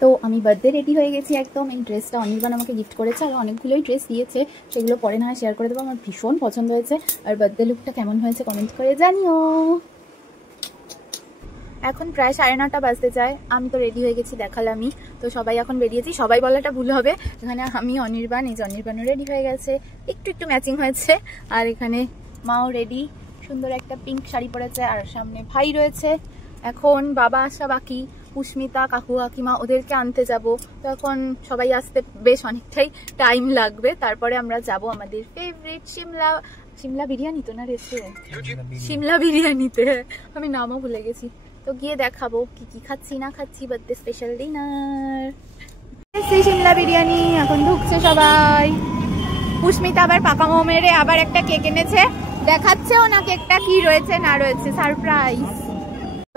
তো আমি birthday ready হয়ে গেছি একদম। এই ড্রেসটা অনির্বাণ আমাকে গিফট করেছে, আর অনেকগুলোই ড্রেস দিয়েছে, সেগুলো পরে না শেয়ার করে দেবো। আমার ভীষণ পছন্দ হয়েছে। আর বার্থডে লুকটা কেমন হয়েছে কমেন্ট করে জানিও। এখন প্রায় 9:30 বাজতে যায়। আমি তো রেডি হয়ে গেছি, দেখালামই তো। সবাই এখন বেরিয়েছি, সবাই বলাটা ভুল হবে। এখানে আমি অনির্বাণ, এই যে অনির্বাণও রেডি হয়ে গেছে, একটু ম্যাচিং হয়েছে। আর এখানে মাও রেডি, সুন্দর একটা পিঙ্ক শাড়ি পরেছে। আর সামনে ভাই রয়েছে। এখন বাবা আসা বাকি, পুষ্মিতা, কাকু কাকিমা, ওদেরকে আনতে যাব। তো এখন সবাই আসতে বেশ অনেকটাই টাইম লাগবে। তারপরে আমরা যাব আমাদের ফেভারিট সিমলা বিরিয়ানি, তো না রেস্টুরেন্ট, সিমলা বিরিয়ানিতে। আমি নামও ভুলে গেছি। তো গিয়ে দেখাবো কি কি খাচ্ছি না খাচ্ছি birthday special dinner. Shimla biryani এখন ঢুকছে সবাই। পুষ্মিতা আবার পাকামো মেরে আবার একটা কেক এনেছে, দেখাচ্ছেও না কেকটা কি রয়েছে না রয়েছে, সারপ্রাইজ।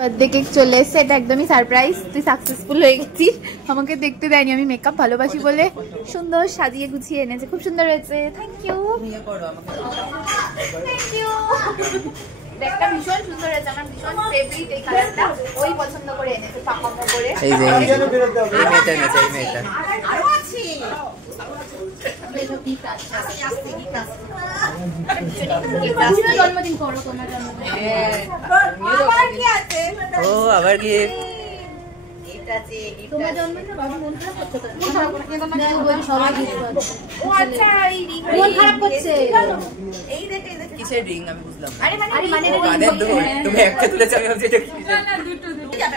বার্থডে কেক চলে এসছে, এটা একদমই সারপ্রাইজ। তুই সাকসেসফুল হয়ে গেছিস, আমাকে দেখতে দেয়নি। আমি মেকআপ ভালোবাসি বলে সুন্দর সাজিয়ে গুছিয়ে এনেছে, খুব সুন্দর হয়েছে। Thank you, thank you. একটা ভীষণ সুন্দর হয়েছে, আমার ভীষণ ফেভারিট এই কালারটা, ওই পছন্দ করে এনেছে পাকামো করে। এই যে এই মেয়েটা এনেছে, এই মেয়েটা। আরো আছে জন্মদিন করো, তোমার জন্মদিন। আবার কি আছে? ও আবার কি তোমার জন্মদিনে বাবা মন খারাপ করছে তো? ও আচ্ছা, মন খারাপ করছে। এই দেখে কিসের রিং আমি বুঝলাম। আরে মানে তুমি একটা তুলেছ, আমি ভাবছি এটা কি। না না, দুটো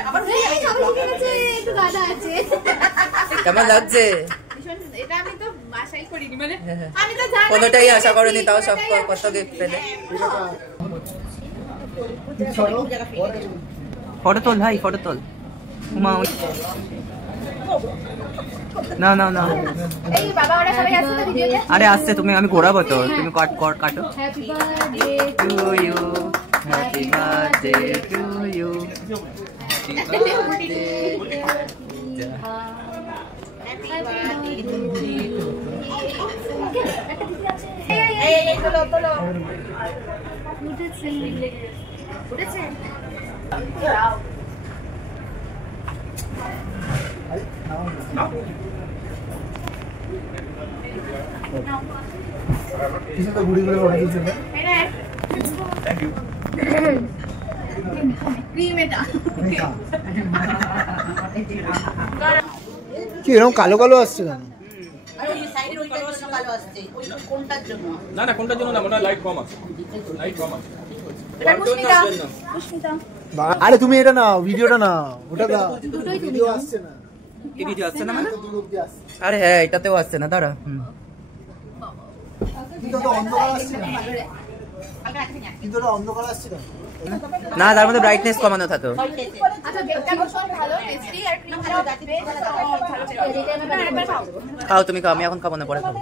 আবার এই সব শিখে গেছে, একটু গাদা আছে। কেমন লাগছে? এটা আমি তো আশাই করিনি, মানে আমি তো জানি কোনটাই আশা করিনি, তাও সব কত গিফট পেলে। ফটো তোল ভাই, ফটো তোল। না না না, এই বাবা ওরা সবাই আসছে তো ভিডিওতে। আরে আসছে, তুমি আমি ঘোরাবো তো, তুমি কাটো। Happy birthday to you, happy birthday to you, happy birthday, happy birthday to you. এই তোলো উঠেছে। কি এরকম কালো কালো আসছে কেন? না না, কোনটার জন্য না, মনে হয় লাইট কম আছে। আরে তুমি এটা নাও, ভিডিওটা নাও, ওটা দাও। ভিডিও আসছে না, কি ভিডিও আসছে না মানে? আরে হ্যাঁ, এটাতেও আসছে না, দাঁড়া। না, তার মধ্যে ব্রাইটনেস কমানো থাকো। খাও তুমি, খাও, আমি এখন খাবো না, পরে খাবো।